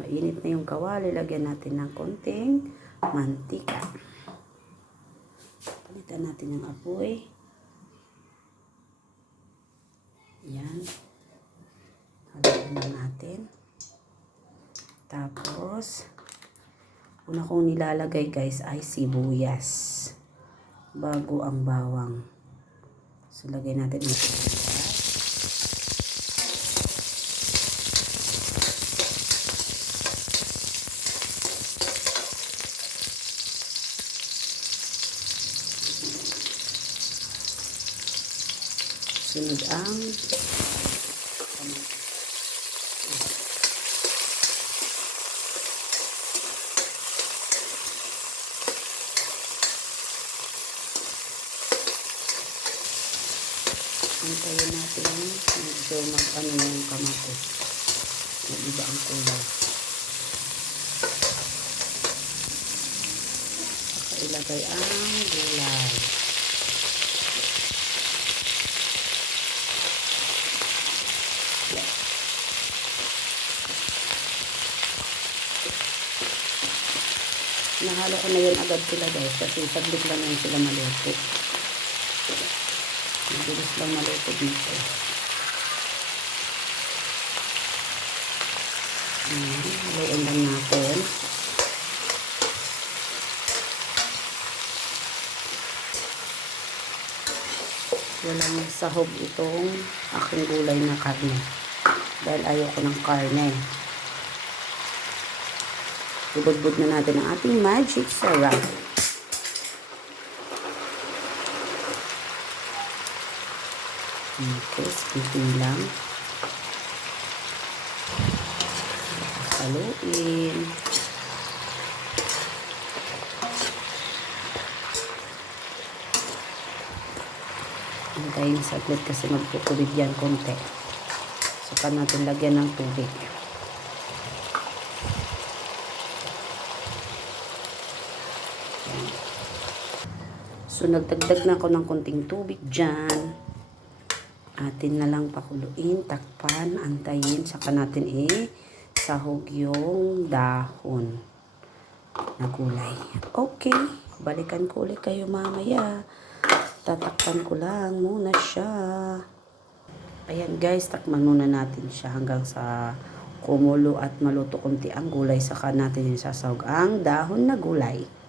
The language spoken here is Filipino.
Mainit na yung kawali. Lagyan natin ng konting mantika. Palitan natin yung apoy. Yan. Haluin na natin. Tapos, una kong nilalagay guys ay sibuyas. Bago ang bawang. So, lagay natin ang sibuyas. Sunod ang Antayin natin medyo mag-ano yung kamatis. Mag-iba ang kulay. Saka ilagay ang gulay. Nahalo ko na yun agad sila guys kasi saglit lang yun sila maluto. Mabilis lang maluto dito. Ayan, haluin lang natin. Walang sahog itong aking gulay na karne. Dahil ayoko ng karne. Ibudbud na natin ang ating magic syrup. Okay, speaking lang. Haluin. Hintayin saglit kasi magpupubig yan konti. Saka natin lagyan ng tubig. So, nagdagdag na ako ng konting tubig dyan. Atin na lang pakuluin, takpan, antayin, saka natin eh, sahog yung dahon na gulay. Okay, balikan ko ulit kayo mamaya. Tatakpan ko lang muna siya. Ayan guys, takman muna natin siya hanggang sa kumulo at maluto konti ang gulay. Saka natin yung sasahog ang dahon na gulay.